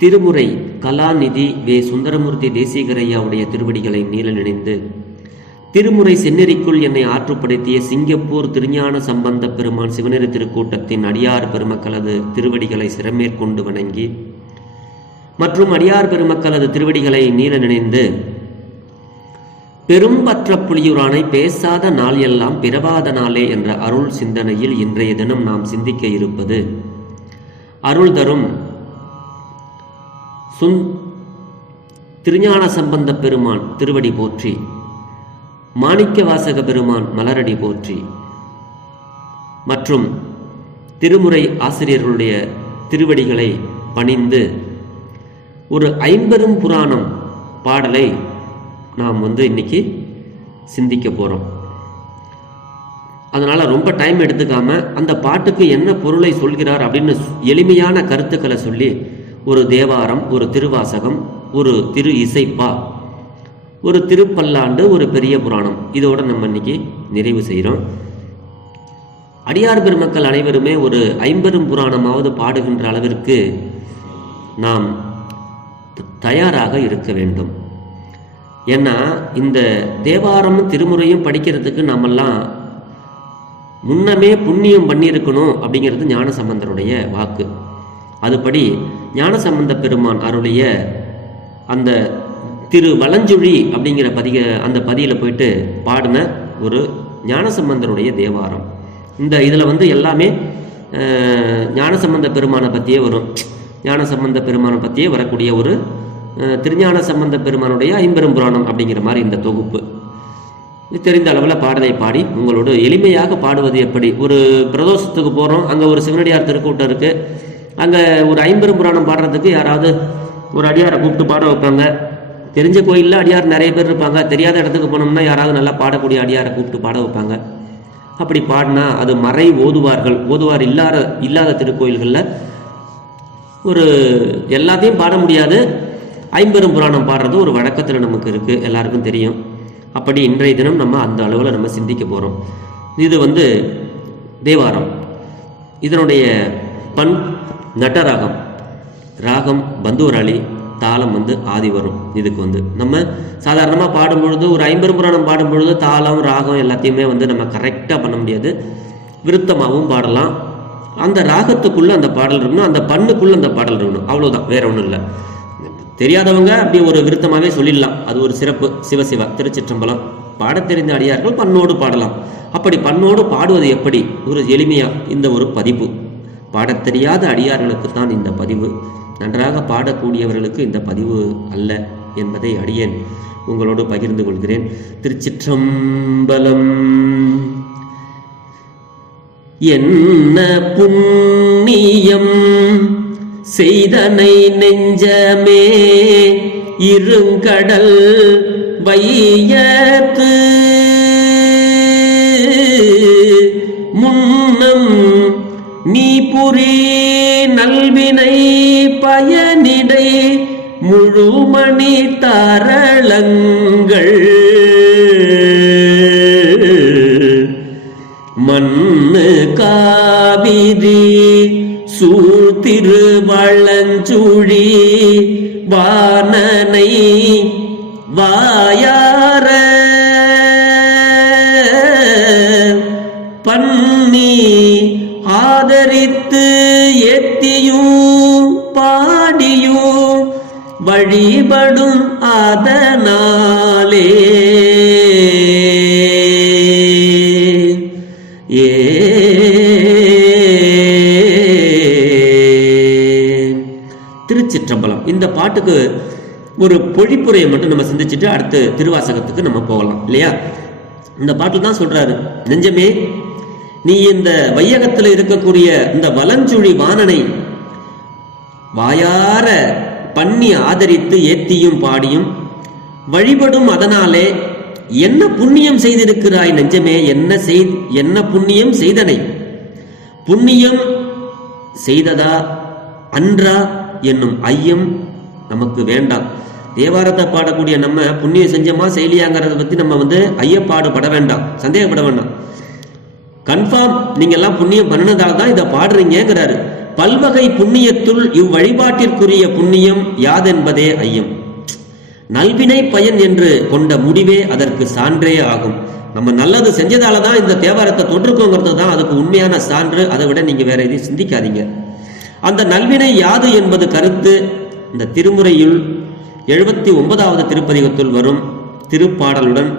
திருமுறை கலாநிதி வே. சுந்தரமூர்த்தி தேசிகரையாவுடைய திருவடிகளை நீல நினைந்து திருமுறை செந்நெறிக்குள் என்னை ஆற்றுப்படுத்திய சிங்கப்பூர் திருஞான சம்பந்த பெருமான் சிவநெறி திருக்கூட்டத்தின் அடியார் பெருமக்களது திருவடிகளை சிறமேற்கொண்டு வணங்கி மற்றும் அடியார் பெருமக்களது திருவடிகளை நீல நினைந்து பெரும்பற்ற புலியூரானை பேசாத நாள் எல்லாம் பிறவாத நாளே என்ற அருள் சிந்தனையில் இன்றைய தினம் நாம் சிந்திக்க இருப்பது அருள் தரும் சுந் திருஞான சம்பந்த பெருமான் திருவடி போற்றி மாணிக்க வாசக பெருமான் மலரடி போற்றி மற்றும் திருமுறை ஆசிரியர்களுடைய திருவடிகளை பணிந்து ஒரு ஐம்பெரும் புராணம் பாடலை நாம் வந்து இன்னைக்கு சிந்திக்க போகிறோம் அதனால் ரொம்ப டைம் எடுத்துக்காமல் அந்த பாட்டுக்கு என்ன பொருளை சொல்கிறார் அப்படின்னு எளிமையான கருத்துக்களை சொல்லி ஒரு தேவாரம் ஒரு திருவாசகம் ஒரு திரு இசைப்பா. ஒரு திருப்பல்லாண்டு ஒரு பெரிய புராணம். இதோட நம்ம இன்னைக்கு நிறைவு செய்கிறோம் அடியார் பெருமக்கள் அனைவருமே ஒரு ஐம்பெரும் புராணமாவது பாடுகின்ற அளவிற்கு நாம் தயாராக இருக்க வேண்டும். ஏன்னா இந்த தேவாரம் திருமுறையும் படிக்கிறதுக்கு நம்மெல்லாம் முன்னமே புண்ணியம் பண்ணியிருக்கணும் அப்படிங்கிறது ஞானசம்பந்தருடைய வாக்கு. அதுபடி ஞானசம்பந்த பெருமான் அருளிய அந்த திரு வலஞ்சுழி அப்படிங்கிற பதிக அந்த பதியில் போயிட்டு பாடின ஒரு ஞானசம்பந்தருடைய தேவாரம். இந்த இதில் வந்து எல்லாமே அஹ், ஞானசம்பந்த பெருமானை பற்றியே வரும். ஞானசம்பந்த பெருமானை பற்றியே வரக்கூடிய ஒரு திருஞான சம்பந்த பெருமானுடைய ஐம்பெரும் புராணம் அப்படிங்கிற மாதிரி இந்த தொகுப்பு. இது தெரிந்த அளவில் பாடலை பாடி உங்களோட எளிமையாக பாடுவது எப்படி? ஒரு பிரதோஷத்துக்கு போகிறோம் அங்கே ஒரு சிவனடியார் திருக்கூட்டம் இருக்குது அங்கே ஒரு ஐம்பெரும் புராணம் பாடுறதுக்கு யாராவது ஒரு அடியாரை கூப்பிட்டு பாட வைப்பாங்க. தெரிஞ்ச கோயிலில் அடியார் நிறைய பேர் இருப்பாங்க. தெரியாத இடத்துக்கு போனோம்னா யாராவது நல்லா பாடக்கூடிய அடியாரை கூப்பிட்டு பாட வைப்பாங்க. அப்படி பாடினா அது மறை ஓதுவார்கள். ஓதுவார் இல்லாத இல்லாத திருக்கோயில்களில் ஒரு எல்லாத்தையும் பாட முடியாது. ஐம்பெரும் புராணம் பாடுறது ஒரு வழக்கத்தில் நமக்கு இருக்குது எல்லாருக்கும் தெரியும். அப்படி இன்றைய தினம் நம்ம அந்த அளவில் நம்ம சிந்திக்க போகிறோம் இது வந்து தேவாரம். இதனுடைய பண் நட்டராகம். ராகம் பந்துவராளி தாளம் வந்து ஆதி வரும். இதுக்கு வந்து நம்ம சாதாரணமாக பாடும்பொழுது ஒரு ஐம்பெரும் புராணம் பாடும்பொழுது தாளம் ராகம் எல்லாத்தையுமே வந்து நம்ம கரெக்டாக பண்ண முடியாது. விருத்தமாகவும் பாடலாம். அந்த ராகத்துக்குள்ளே அந்த பாடல் இருக்கணும். அந்த பண்ணுக்குள்ளே அந்த பாடல் இருக்கணும். அவ்வளோதான் வேற ஒன்றும் இல்லை. தெரியாதவங்க அப்படி ஒரு விருத்தமாகவே சொல்லிடலாம். அது ஒரு சிறப்பு. சிவசிவா திருச்சிற்றம்பலம். பாடத் தெரிந்த அடியார்கள் பண்ணோடு பாடலாம். அப்படி பண்ணோடு பாடுவது எப்படி? ஒரு எளிமையாக இந்த ஒரு பதிப்பு. பாடத் தெரியாத அடியார்களுக்கு தான் இந்த பதிவு. நன்றாக பாடக்கூடியவர்களுக்கு இந்த பதிவு அல்ல என்பதை அடியேன். உங்களோடு பகிர்ந்து கொள்கிறேன். திருச்சிற்றம்பலம். என்ன புண்ணியம் செய்தனை நெஞ்சமே இருங்கடல் வையத்து புரி நல்வினை பயனிடை முழுமணி தாரளங்கள். மண்ணு காவிரி சூழ்திருவளஞ்சுழி வானனை வாயார. பன் ஒரு பொழிப்புரையை மட்டும் நம்ம சிந்திச்சுட்டு அடுத்து திருவாசகத்துக்கு நம்ம போகலாம் இல்லையா? இந்த பாட்டில் தான் சொல்றாரு நெஞ்சமே நீ இந்த வையகத்தில் இருக்கக்கூடிய இந்த வலஞ்சுழி வாணனை வாயார பண்ணி ஆதரித்து ஏத்தியும் பாடியும் வழிபடும் அதனாலே என்ன புண்ணியம் செய்திருக்கிறாய் நெஞ்சமே என்ன செய் என்ன புண்ணியம் செய்தனை? புண்ணியம் செய்ததா அன்றா என்னும் ஐயம் நமக்கு வேண்டாம். தேவாரத்தை பாடக்கூடிய நம்ம புண்ணியம் செஞ்சோமா செய்யலையாங்கிறத பத்தி நம்ம வந்து ஐயப்பாடு பட வேண்டாம். சந்தேகப்பட வேண்டாம். கன்ஃபார்ம் நீங்க எல்லாம் புண்ணியம் பண்ணினதால் தான் இதை பாடுறீங்கிறாரு பல்வகை புண்ணியத்துள் இவ்வழிபாட்டிற்குரிய புண்ணியம் யாதென்பதே ஐயம். நல்வினை பயன் என்று கொண்ட முடிவே அதற்கு சான்றே ஆகும். நம்ம நல்லது செஞ்சதால தான் இந்த தேவாரத்தை தொற்றுக்கோங்கிறது தான் அதுக்கு உண்மையான சான்று. அதை விட நீங்க வேற எதையும் சிந்திக்காதீங்க. அந்த நல்வினை யாது என்பது கருத்து. இந்த திருமுறையில் எழுபத்தி ஒன்பதாவது திருப்பதிகத்துள் வரும் திருப்பாடலுடன்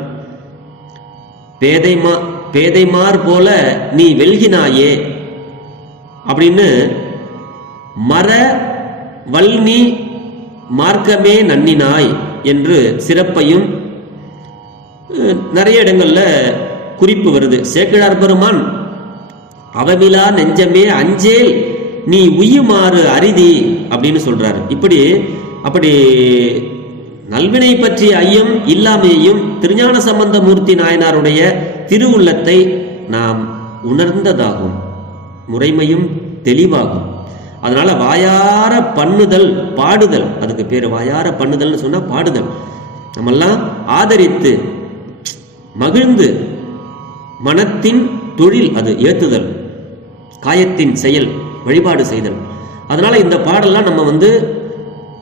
பேதைமா பேதைமார் போல நீ வெல்கினாயே அப்படின்னு மர வல்னி மார்க்கமே நன்னினாய் என்று சிறப்பையும் நிறைய இடங்களில் குறிப்பு வருது. சேக்கிழார் பெருமான் அவமிலா நெஞ்சமே அஞ்சேல் நீ உய்யுமாறு அரிதி அப்படின்னு சொல்றாரு. இப்படி அப்படி நல்வினை பற்றிய ஐயம் இல்லாமையையும் திருஞான சம்பந்த மூர்த்தி நாயனாருடைய திருவுள்ளத்தை நாம் உணர்ந்ததாகும். முறைமையும் தெளிவாகும். அதனால வாயார பண்ணுதல் பாடுதல். அதுக்கு பேர் வாயார பண்ணுதல்னு சொன்னா பாடுதல். நம்மெல்லாம் ஆதரித்து மகிழ்ந்து மனத்தின் தொழில் அது ஏத்துதல். காயத்தின் செயல். வழிபாடு செய்தல். அதனால் இந்த பாடல்லாம் நம்ம வந்து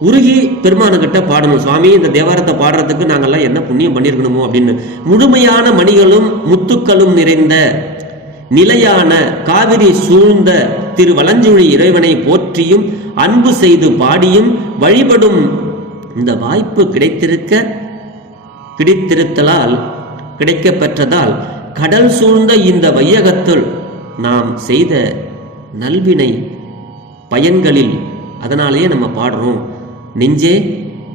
உருகி பெருமானுக்கிட்ட பாடணும். சுவாமி இந்த தேவாரத்தை பாடுறதுக்கு நாங்கெல்லாம் என்ன புண்ணியம் பண்ணியிருக்கணுமோ அப்படின்னு. முழுமையான மணிகளும் முத்துக்களும் நிறைந்த நிலையான காவிரி சூழ்ந்த திரு வலஞ்சுழி இறைவனை போற்றியும் அன்பு செய்து பாடியும் வழிபடும் இந்த வாய்ப்பு கிடைத்திருக்க கிடைத்திருத்தலால் கிடைக்கப்பெற்றதால் கடல் சூழ்ந்த இந்த வையகத்துள் நாம் செய்த நல்வினை பயன்களில் அதனாலேயே நம்ம பாடுறோம். நெஞ்சே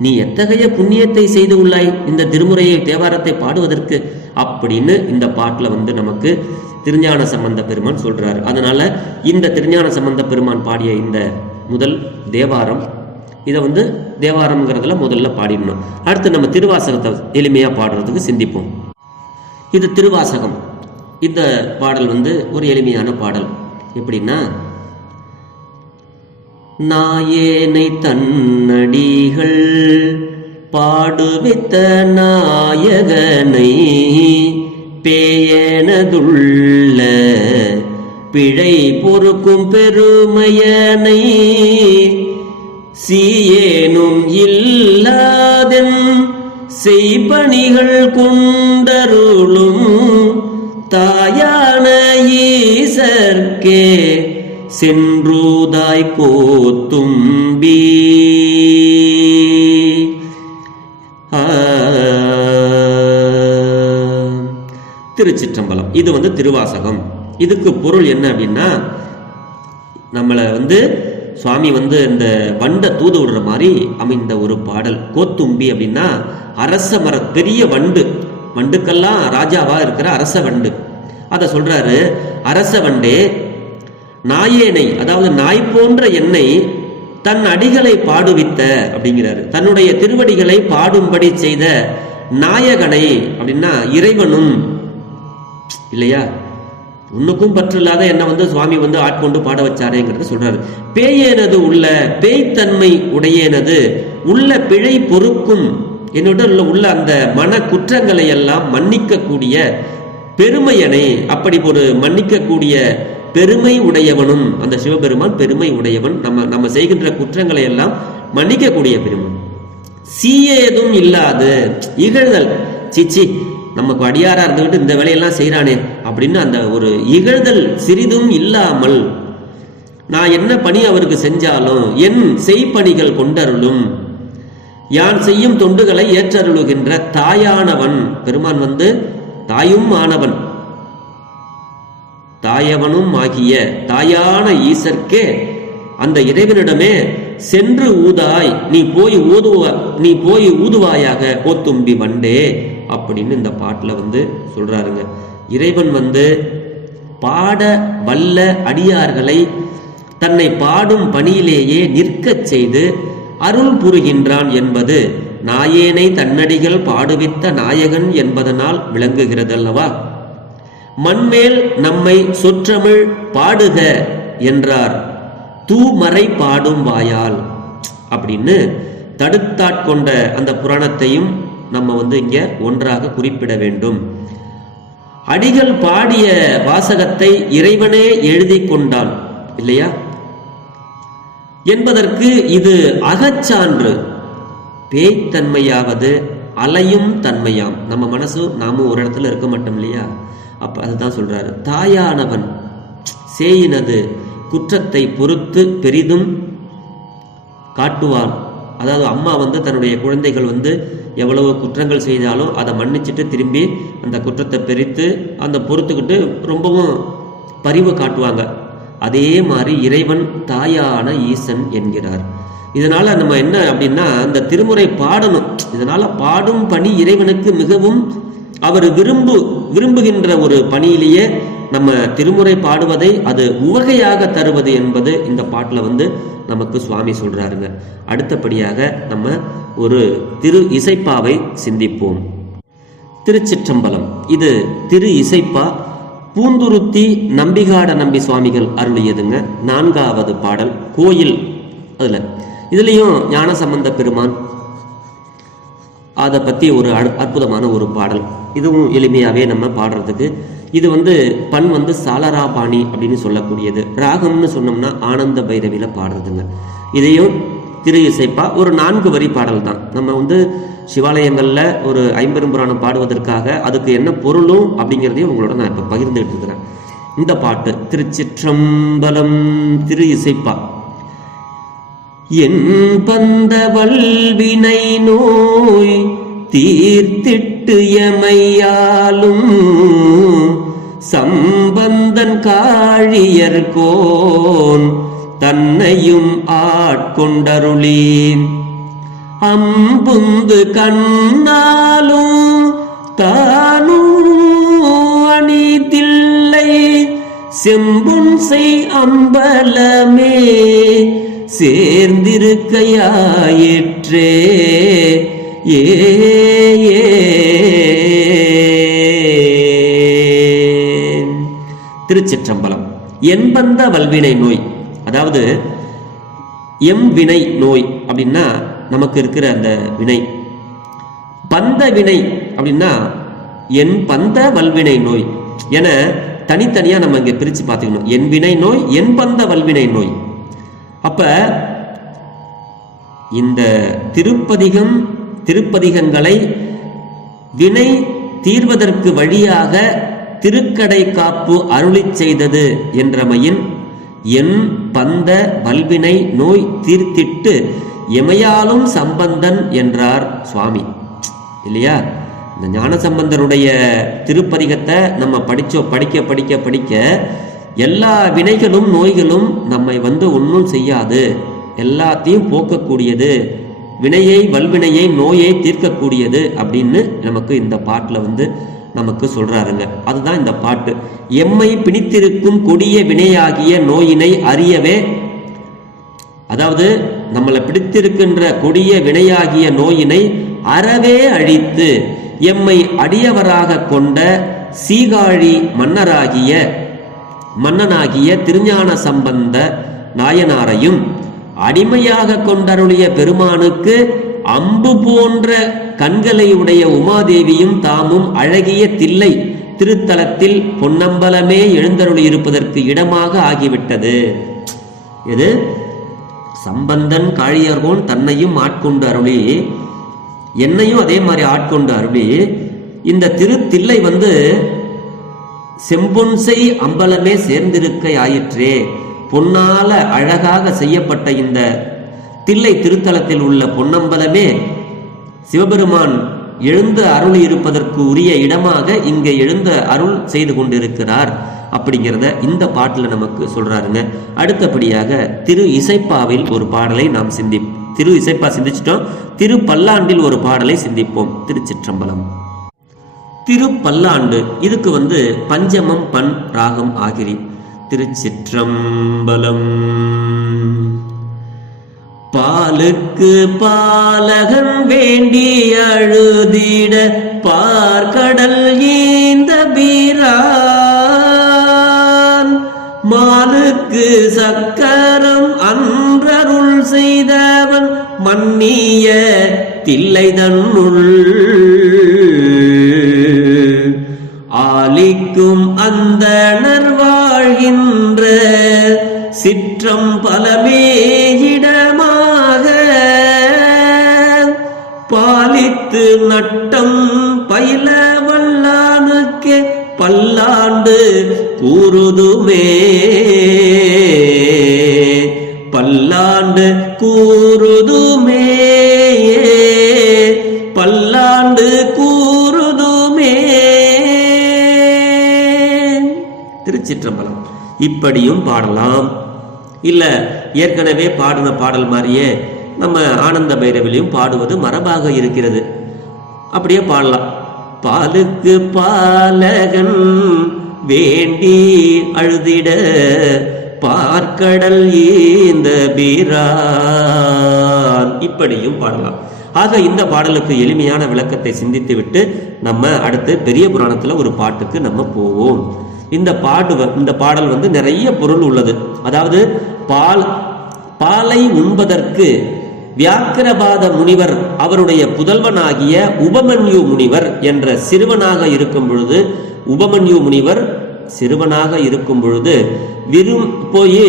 நீ எத்தகைய புண்ணியத்தை செய்து உள்ளாய்? இந்த திருமுறையை தேவாரத்தை பாடுவதற்கு அப்படின்னு இந்த பாட்டில் வந்து நமக்கு திருஞான சம்பந்த பெருமான் சொல்றாரு. அதனால இந்த திருஞான சம்பந்த பெருமான் பாடிய இந்த முதல் தேவாரம் இதை வந்து தேவாரம்ங்கிறதுல முதல்ல பாடிடணும். அடுத்து நம்ம திருவாசகத்தை எளிமையா பாடுறதுக்கு சிந்திப்போம். இது திருவாசகம். இந்த பாடல் வந்து ஒரு எளிமையான பாடல். எப்படின்னா நாயேனை தன்னடிகள் பாடுவித்த நாயகனை பேயனதுள்ள பிழை பொறுக்கும் பெருமையனை சீயேனும் இல்லாதென் செய்பணிகள் கொண்டருளும் தாயான ஈசர்க்கே சென்றூதாய் கோத்தும்பி. திருச்சிற்றம்பலம். இது வந்து திருவாசகம். இதுக்கு பொருள் என்ன அப்படின்னா நம்மளை வந்து சுவாமி வந்து இந்த வண்டை தூது விடுற மாதிரி அமைந்த ஒரு பாடல். கோத்தும்பி அப்படின்னா அரச மர பெரிய வண்டு. வண்டுக்கெல்லாம் ராஜாவா இருக்கிற அரச வண்டு. அதை சொல்றாரு அரச வண்டே நாயேனை அதாவது நாய் போன்ற என்னை தன் அடிகளை பாடுவித்த அப்படிங்கிறாரு. தன்னுடைய திருவடிகளை பாடும்படி செய்த நாயகனை அப்படின்னா இறைவனும் இல்லையா? உன்னுக்கும் பற்று இல்லாத என்ன வந்து சுவாமி வந்து ஆட்கொண்டு பாட வச்சாரேங்கிறத சொல்றாரு. பேயேனது உள்ள பேய்த்தன்மை உடையேனது உள்ள பிழை பொறுக்கும் என்னோட உள்ள உள்ள அந்த மன குற்றங்களை எல்லாம் மன்னிக்கக்கூடிய பெருமையனை. அப்படி ஒரு மன்னிக்கக்கூடிய பெருமை உடையவனும் அந்த சிவபெருமான் பெருமை உடையவன் நம்ம நம்ம செய்கின்ற குற்றங்களை எல்லாம் மன்னிக்கக்கூடிய பெருமை. சீயேதும் இல்லாது இகழ்தல். சிச்சி நமக்கு அடியாரா இருந்துகிட்டு இந்த வேலையெல்லாம் செய்யறானே அப்படின்னு அந்த ஒரு இகழ்தல் சிறிதும் இல்லாமல் நான் என்ன பணி அவருக்கு செஞ்சாலும் என் செய்பணிகள் கொண்டருளும் யான் செய்யும் தொண்டுகளை ஏற்றருளுகின்ற தாயானவன். பெருமான் வந்து தாயும் ஆனவன். தாயவனும் ஆகிய தாயான ஈசர்க்கே அந்த இறைவனிடமே சென்று ஊதாய் நீ போய் ஊதுவ நீ போய் ஊதுவாயாக போத்தும்பி வண்டே அப்படின்னு இந்த பாட்டுல வந்து சொல்றாருங்க. இறைவன் வந்து பாட வல்ல அடியார்களை தன்னை பாடும் பணியிலேயே நிற்கச் செய்து அருள் புரிகின்றான் என்பது நாயேனை தன்னடிகள் பாடுவித்த நாயகன் என்பதனால் விளங்குகிறதல்லவா? மண்மேல் நம்மை சொற்றமிழ் பாடுக என்றார். தூமறை பாடும் வாயால். அப்படின்னு தடுத்தாட்கொண்ட அந்த புராணத்தையும் நம்ம வந்து இங்க ஒன்றாக குறிப்பிட வேண்டும். அடிகள் பாடிய வாசகத்தை இறைவனே எழுதி கொண்டான் இல்லையா? என்பதற்கு இது அகச்சான்று. பேய்த்தன்மையாவது அலையும் தன்மையாம். நம்ம மனசு நாமும் ஒரு இடத்துல இருக்க மாட்டோம் இல்லையா? அப்ப அதுதான் சொல்றாரு. தாயானவன் சேயினது குற்றத்தை பொறுத்து பெரிதும் காட்டுவான். அதாவது அம்மா வந்து தன்னுடைய குழந்தைகள் வந்து எவ்வளவு குற்றங்கள் செய்தாலும் அதை மன்னிச்சிட்டு திரும்பி அந்த குற்றத்தை பிரித்து அந்த பொறுத்துக்கிட்டு ரொம்பவும் பரிவு காட்டுவாங்க. அதே மாதிரி இறைவன் தாயான ஈசன் என்கிறார். இதனால நம்ம என்ன அப்படின்னா அந்த திருமுறை பாடணும். இதனால பாடும் பணி இறைவனுக்கு மிகவும் அவர் விரும்பு விரும்புகின்ற ஒரு பணியிலேயே நம்ம திருமுறை பாடுவதை அது உவகையாக தருவது என்பது இந்த பாட்டில் வந்து நமக்கு சுவாமி சொல்றாருங்க. அடுத்தபடியாக நம்ம ஒரு திரு இசைப்பாவை சிந்திப்போம். திருச்சிற்றம்பலம். இது திரு இசைப்பா பூந்துருத்தி நம்பிகாட நம்பி சுவாமிகள் அருளியதுங்க நான்காவது பாடல் கோயில். அதுல இதுலயும் ஞானசம்பந்த பெருமான். அதை பற்றி ஒரு அற்புதமான ஒரு பாடல். இதுவும் எளிமையாகவே நம்ம பாடுறதுக்கு. இது வந்து பண் வந்து சாலராபாணி அப்படின்னு சொல்லக்கூடியது. ராகம்னு சொன்னோம்னா ஆனந்த பைரவியில் பாடுறதுங்க. இதையும் திரு இசைப்பா ஒரு நான்கு வரி பாடல் தான் நம்ம வந்து சிவாலயங்களில் ஒரு ஐம்பெரும் புராணம் பாடுவதற்காக அதுக்கு என்ன பொருளும் அப்படிங்கிறதையும் உங்களோட நான் இப்போ பகிர்ந்துகிட்டு இருக்கிறேன். இந்த பாட்டு திருச்சிற்றம்பலம் திரு இசைப்பா. என் பந்த வல்வினை நோய் தீர்த்திட்டு எமையாலும் சம்பந்தன் காழியர்கோன் தன்னையும் ஆட்கொண்டருளேன். அம்புந்து கண்ணாலும் தானும் அணிதில்லை. செம்புன் செய் அம்பலமே சேர்ந்திருக்கையாயிற்றே. ஏ. திருச்சிற்றம்பலம். என்பந்த வல்வினை நோய். அதாவது எம் வினை நோய் அப்படின்னா நமக்கு இருக்கிற அந்த வினை. பந்த வினை அப்படின்னா என் பந்த வல்வினை நோய். என தனித்தனியா நம்ம இங்க பிரிச்சு பார்த்துக்கணும். என் வினை நோய் என் பந்த வல்வினை நோய். அப்ப இந்த திருப்பதிகம் திருப்பதிகங்களை வினை தீர்வதற்கு வழியாக திருக்கடை காப்பு அருளி செய்தது என்றமையின் என் பந்த வல்வினை நோய் தீர்த்திட்டு எமையாலும் சம்பந்தன் என்றார் சுவாமி. இல்லையா? இந்த ஞான சம்பந்தருடைய திருப்பதிகத்தை நம்ம படிச்சோ படிக்க படிக்க படிக்க எல்லா வினைகளும் நோய்களும் நம்மை வந்து ஒன்றும் செய்யாது. எல்லாத்தையும் போக்கக்கூடியது. வினையை வல்வினையை நோயை தீர்க்கக்கூடியது அப்படின்னு நமக்கு இந்த பாட்டில் வந்து நமக்கு சொல்றாருங்க. அதுதான் இந்த பாட்டு. எம்மை பிணித்திருக்கும் கொடிய வினையாகிய நோயினை அறியவே அதாவது நம்மளை பிடித்திருக்கின்ற கொடிய வினையாகிய நோயினை அறவே அழித்து எம்மை அடியவராக கொண்ட சீகாழி மன்னராகிய மன்னனாகிய திருஞான சம்பந்த நாயனாரையும் அடிமையாக கொண்டருளிய பெருமானுக்கு அம்பு போன்ற கண்களை உடைய உமாதேவியும் தாமும் அழகிய தில்லை திருத்தலத்தில் பொன்னம்பலமே எழுந்தருளி இருப்பதற்கு இடமாக ஆகிவிட்டது. இது சம்பந்தன் காழியர்கோன் தன்னையும் ஆட்கொண்டு அருளி என்னையும் அதே மாதிரி ஆட்கொண்டு அருளி இந்த திருத்தில்லை வந்து செம்பொன்சை அம்பலமே சேர்ந்திருக்க ஆயிற்றே. பொன்னால அழகாக செய்யப்பட்ட இந்த தில்லை திருத்தலத்தில் உள்ள பொன்னம்பலமே சிவபெருமான் எழுந்து அருள் இருப்பதற்கு உரிய இடமாக இங்கே எழுந்த அருள் செய்து கொண்டிருக்கிறார் அப்படிங்கிறத இந்த பாட்டில் நமக்கு சொல்றாருங்க. அடுத்தபடியாக திரு இசைப்பாவில் ஒரு பாடலை நாம் சிந்தி திரு இசைப்பா சிந்திச்சிட்டோம். திரு பல்லாண்டில் ஒரு பாடலை சிந்திப்போம். திருச்சிற்றம்பலம். திருப்பல்லாண்டு இதுக்கு வந்து பஞ்சமம் பண் ராகம் ஆகிரி. திருச்சிற்றம்பலம். பாலுக்கு பாலகன் வேண்டி அழுதிட பார்க்கடல் ஈந்த பீரான். மாலுக்கு சக்கரம் அன்றருள் செய்தவன் மன்னிய தில்லை தன்னுள் திருச்சிற்றம்பலம். இப்படியும் பாடலாம். இல்லை ஏற்கனவே பாடின பாடல் மாதிரியே நம்ம ஆனந்த பைரவிலையும் பாடுவது மரபாக இருக்கிறது. அப்படியே பாடலாம். பாலுக்கு பாலகன் வேண்டி அழுதிட பார்க்கடல் இந்த பீரான். இப்படியும் பாடலாம். ஆக இந்த பாடலுக்கு எளிமையான விளக்கத்தை சிந்தித்துவிட்டு நம்ம அடுத்து பெரிய புராணத்துல ஒரு பாட்டுக்கு நம்ம போவோம். இந்த பாட்டு இந்த பாடல் வந்து நிறைய பொருள் உள்ளது. அதாவது பால் பாலை உண்பதற்கு வியாக்கிரபாத முனிவர் அவருடைய புதல்வனாகிய உபமன்யு முனிவர் என்ற சிறுவனாக இருக்கும் பொழுது உபமன்யு முனிவர் சிறுவனாக இருக்கும் பொழுது விரும் போய்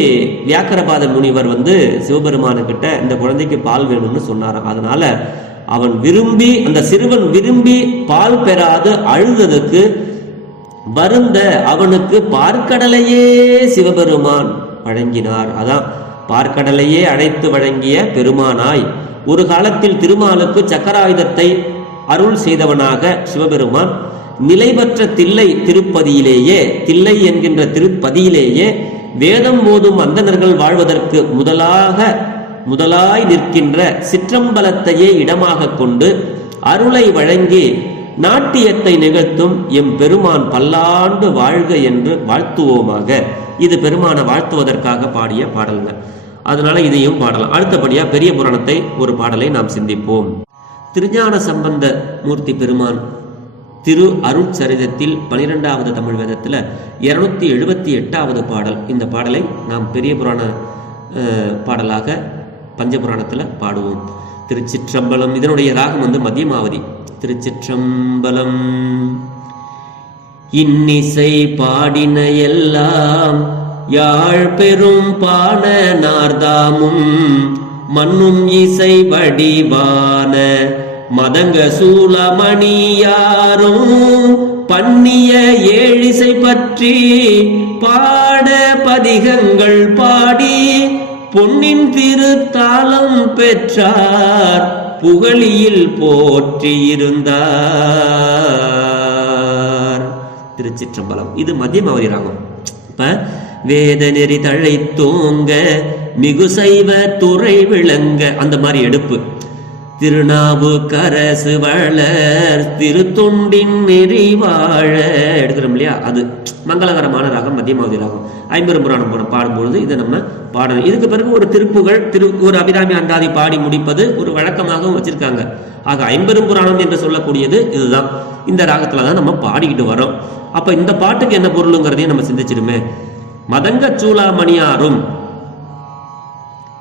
வியாக்கரபாத முனிவர் வந்து சிவபெருமானுக்கிட்ட இந்த குழந்தைக்கு பால் வேணும்னு சொன்னாராம். அதனால அவன் விரும்பி அந்த சிறுவன் விரும்பி பால் பெறாது அழுததுக்கு வருந்த அவனுக்கு பார்க்கடலையே சிவபெருமான் வழங்கினார். அதான் பார்க்கடலையே அழைத்து வழங்கிய பெருமானாய் ஒரு காலத்தில் திருமாலுக்கு சக்கராயுதத்தை அருள் செய்தவனாக சிவபெருமான் நிலைபற்ற தில்லை திருப்பதியிலேயே தில்லை என்கின்ற திருப்பதியிலேயே வேதம் போதும் அந்தனர்கள் வாழ்வதற்கு முதலாக முதலாய் நிற்கின்ற சிற்றம்பலத்தையே இடமாக கொண்டு அருளை வழங்கி நாட்டியத்தை நிகழ்த்தும் எம் பெருமான் பல்லாண்டு வாழ்க என்று வாழ்த்துவோமாக. இது பெருமானை வாழ்த்துவதற்காக பாடிய பாடல்கள் அதனால இதையும் பாடலாம். அடுத்தபடியா பெரிய புராணத்தை ஒரு பாடலை நாம் சிந்திப்போம். திருஞான சம்பந்த மூர்த்தி பெருமான் திரு அருட்சரிதத்தில் பனிரெண்டாவது தமிழ் வேதத்தில் இருநூத்தி எழுபத்தி எட்டாவது பாடல். இந்த பாடலை நாம் பெரிய புராண பாடலாக பஞ்சபுராணத்தில் பாடுவோம். திருச்சிற்றம்பலம் இதனுடைய ராகம் வந்து மத்தியமாவதி. திருச்சிற்றம்பலம். இன்னிசை பாடின எல்லாம் யாழ் பெரும் பான நார்தாமும் மண்ணும் இசை வடிவான மதங்க சூலமணியாரும் பண்ணிய ஏழிசை பற்றி பாட பதிகங்கள் பாடி பொன்னின் திருத்தாளம் பெற்றார். புகழியில் போற்றியிருந்தார். திருச்சிற்றம்பலம். இது மத்தியமாவதி ராகம் இப்ப வேத நெறி தழை தோங்க மிகு சைவ துறை விளங்க அந்த மாதிரி எடுப்பு. திருநாவுக்கரசு வளர் திருத்தொண்டின் நெறி வாழ எடுக்கிறோம் இல்லையா? அது மங்களகரமான ராகம் மத்தியமாவதி ராகம். ஐம்பெரும் புராணம் போன பாடும்பொழுது இதை நம்ம பாடணும். இதுக்கு பிறகு ஒரு திருப்புகழ் திரு ஒரு அபிராமி அந்தாதி பாடி முடிப்பது ஒரு வழக்கமாகவும் வச்சிருக்காங்க. ஆக ஐம்பெரும் புராணம் என்று சொல்லக்கூடியது இதுதான். இந்த ராகத்துல தான் நம்ம பாடிக்கிட்டு வரோம். அப்ப இந்த பாட்டுக்கு என்ன பொருளுங்கிறதையும் நம்ம சிந்திச்சிருமே. மதங்க சூளாமணியாரும்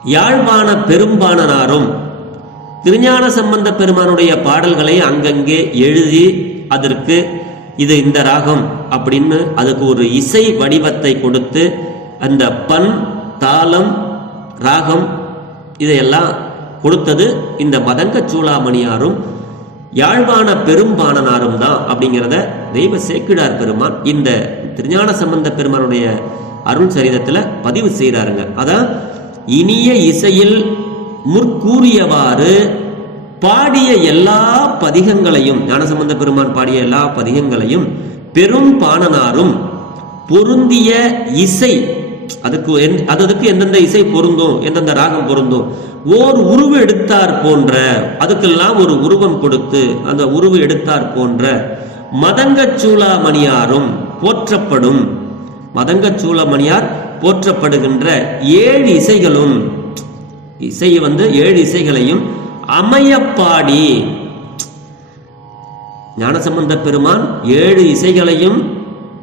யாழ்ப்பாண பெரும்பாணனாரும் திருஞான சம்பந்த பெருமானுடைய பாடல்களை அங்கங்கே எழுதி அதற்கு இது இந்த ராகம் அப்படின்னு அதுக்கு ஒரு இசை வடிவத்தை கொடுத்து அந்த பண் தாளம் ராகம் இதையெல்லாம் கொடுத்தது இந்த மதங்க சூளாமணியாரும் யாழ்வான பெரும்பாணனாரும் தான் அப்படிங்கிறத தெய்வ சேக்கிடார் பெருமான் இந்த திருஞான சம்பந்த பெருமானுடைய அருள் சரிதத்தில் பதிவு செய்கிறாருங்க அதான் இனிய இசையில் முற்கூறியவாறு பாடிய எல்லா பதிகங்களையும் ஞானசம்பந்த பெருமான் பாடிய எல்லா பதிகங்களையும் பெரும் பாணனாரும் பொருந்திய இசை அதுக்கு அது அதுக்கு எந்தெந்த இசை பொருந்தும் எந்தெந்த ராகம் பொருந்தும் ஓர் உருவு எடுத்தார் போன்ற அதுக்கெல்லாம் ஒரு உருவம் கொடுத்து அந்த உருவு எடுத்தார் போன்ற மதங்கச் சூளாமணியாரும் போற்றப்படும் மதங்கச் சூளாமணியார் போற்றப்படுகின்ற ஏழு இசைகளும் இசை வந்து ஏழு இசைகளையும் அமையப்பாடி. ஞானசம்பந்த பெருமான் ஏழு இசைகளையும்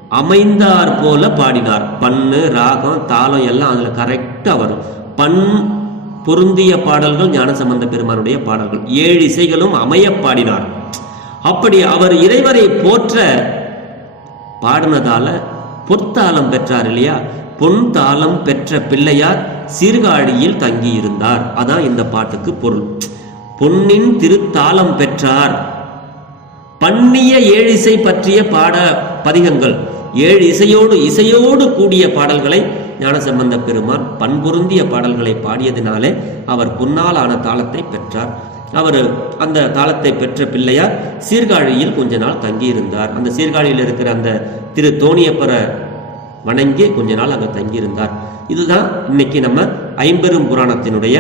அமைந்தார் போல பாடினார். பண்ணு ராகம் தாளம் எல்லாம் அதுல கரெக்டா வரும். பண் பொருந்திய பாடல்கள் ஞானசம்பந்த பெருமானுடைய பாடல்கள். ஏழு இசைகளும் அமைய பாடினார் அப்படி அவர் இறைவரை போற்ற பாடினதால பொற்தாளம் பெற்றார் இல்லையா? பொன் தாளம் பெற்ற பிள்ளையார் சீர்காழியில் தங்கியிருந்தார். அதான் இந்த பாட்டுக்கு பொருள். பொன்னின் திருத்தாளம் பெற்றார். பண்ணிய ஏழு இசை பற்றிய பாட பதிகங்கள். ஏழு இசையோடு இசையோடு கூடிய பாடல்களை ஞானசம்பந்த பெருமான் பண்பொருந்திய பாடல்களை பாடியதினாலே அவர் பொன்னாலான தாளத்தை பெற்றார். அவர் அந்த தாளத்தை பெற்ற பிள்ளையார் சீர்காழியில் கொஞ்ச நாள் தங்கியிருந்தார். அந்த சீர்காழியில் இருக்கிற அந்த திரு தோணியப்பரை வணங்கி கொஞ்ச நாள் அங்கே தங்கியிருந்தார். இதுதான் இன்னைக்கு நம்ம ஐம்பெரும் புராணத்தினுடைய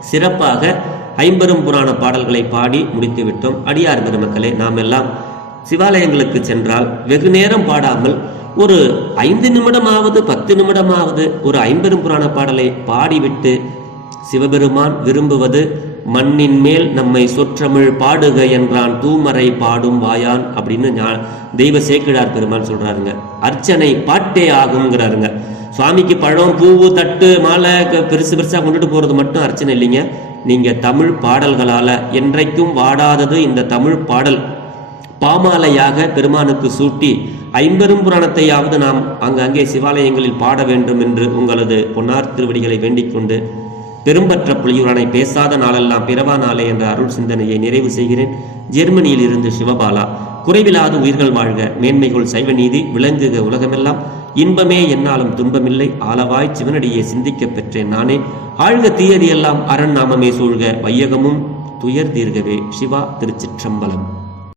சிறப்பாக ஐம்பெரும் புராண பாடல்களை பாடி முடித்து விட்டோம் அடியார் பெருமக்களே நாம் எல்லாம் சிவாலயங்களுக்கு சென்றால் வெகு நேரம் பாடாமல் ஒரு ஐந்து நிமிடமாவது பத்து நிமிடமாவது ஒரு ஐம்பெரும் புராண பாடலை பாடிவிட்டு சிவபெருமான் விரும்புவது மண்ணின் மேல் நம்மை சொற்றமிழ் பாடுக என்றான் தூமரை பாடும் வாயான் அப்படின்னு தெய்வ சேக்கிழார் பெருமான் சொல்றாருங்க. அர்ச்சனை பாட்டே ஆகுங்கிறாருங்க சுவாமிக்கு பழம் பூவு தட்டு மாலை பெருசு பெருசா கொண்டுட்டு போறது மட்டும் அர்ச்சனை இல்லைங்க. நீங்க தமிழ் பாடல்களால என்றைக்கும் வாடாதது இந்த தமிழ் பாடல். பாமாலையாக பெருமானுக்கு சூட்டி ஐம்பெரும் புராணத்தையாவது நாம் அங்கங்கே சிவாலயங்களில் பாட வேண்டும் என்று உங்களது பொன்னார் திருவடிகளை வேண்டிக் கொண்டு பெரும்பற்ற புலியுரானை பேசாத நாளெல்லாம் பிறவா நாளே என்ற அருள் சிந்தனையை நிறைவு செய்கிறேன். ஜெர்மனியில் இருந்து சிவபாலா. குறைவிலாது உயிர்கள் வாழ்க. மேன்மைகள் சைவ நீதி. விளங்குக உலகமெல்லாம். இன்பமே என்னாலும் துன்பமில்லை. ஆளவாய் சிவனடியை சிந்திக்கப் பெற்றேன் நானே. ஆழ்க தீயது எல்லாம் அரண் நாமமே சூழ்க. வையகமும் துயர் தீர்கவே. சிவா திருச்சிற்றம்பலம்.